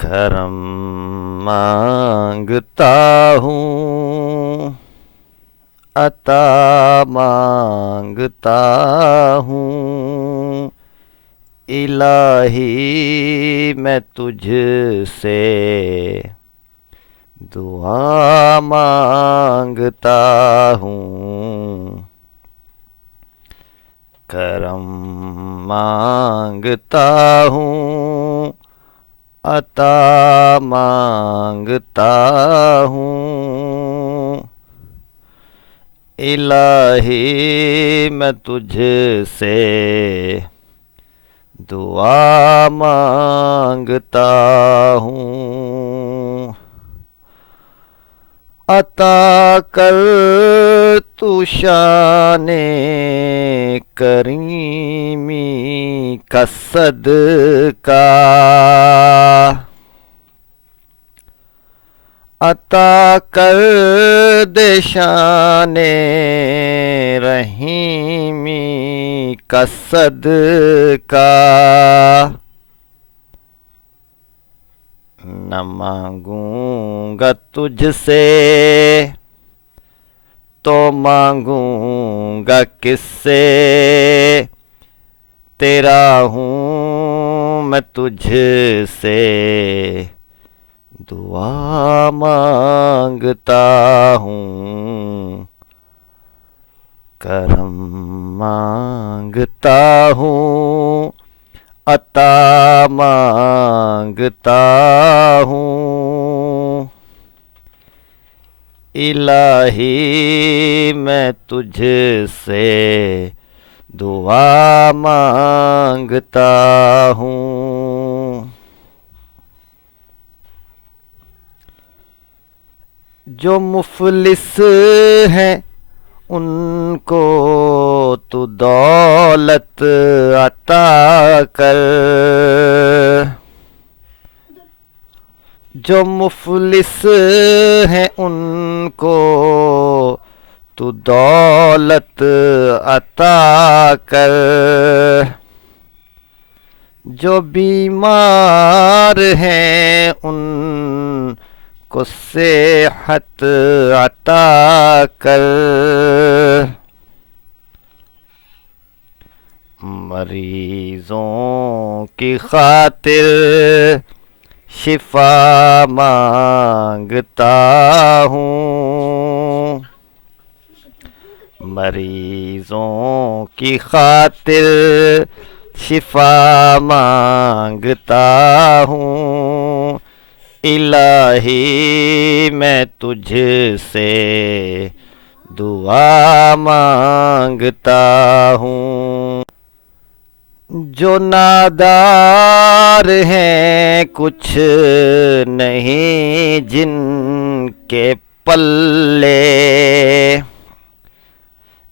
کرم مانگتا ہوں، عطا مانگتا ہوں، الہی میں تجھ سے دعا مانگتا ہوں، کرم مانگتا ہوں، عطا مانگتا ہوں، الہی میں تجھ سے دعا مانگتا ہوں، عطا کر تو شان کریمی کا صدقہ، عطا کر دے شان رحیمی کا صدقہ، نہ مانگوں گا تجھ سے تو مانگوں گا کس سے، تیرا ہوں میں تجھ سے دعا مانگتا ہوں، کرم مانگتا ہوں، عطا مانگتا ہوں، الہی میں تجھ سے دعا مانگتا ہوں، جو مفلس ہیں ان کو تو دولت عطا کر، جو مفلس ہیں ان کو تو دولت عطا کر، جو بیمار ہیں ان کو صحت عطا کر، مریضوں کی خاطر شفا مانگتا ہوں، مریضوں کی خاطر شفا مانگتا ہوں، الہی میں تجھ سے دعا مانگتا ہوں، جو نادار ہیں کچھ نہیں جن کے پلے،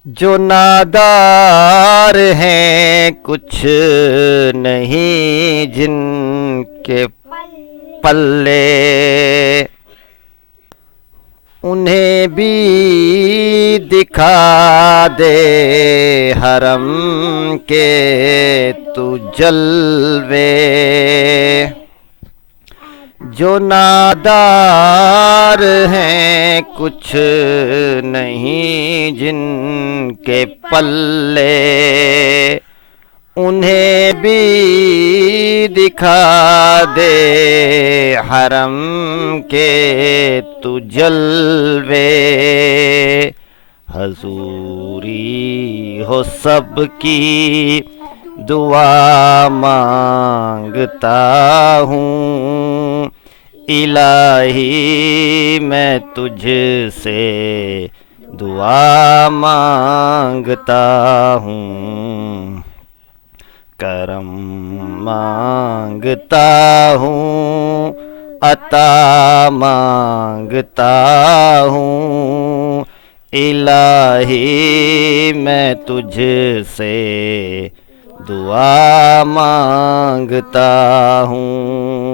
جو نادار ہیں کچھ نہیں جن کے پلے، انہیں بھی دکھا دے حرم کے تو جلوے، جو نادار ہیں کچھ نہیں جن کے پلے، انہیں بھی دکھا دے حرم کے تو جلوے، حضوری ہو سب کی دعا مانگتا ہوں، الہی میں تجھ سے دعا مانگتا ہوں، کرم مانگتا ہوں، عطا مانگتا ہوں، الہی میں تجھ سے دعا مانگتا ہوں۔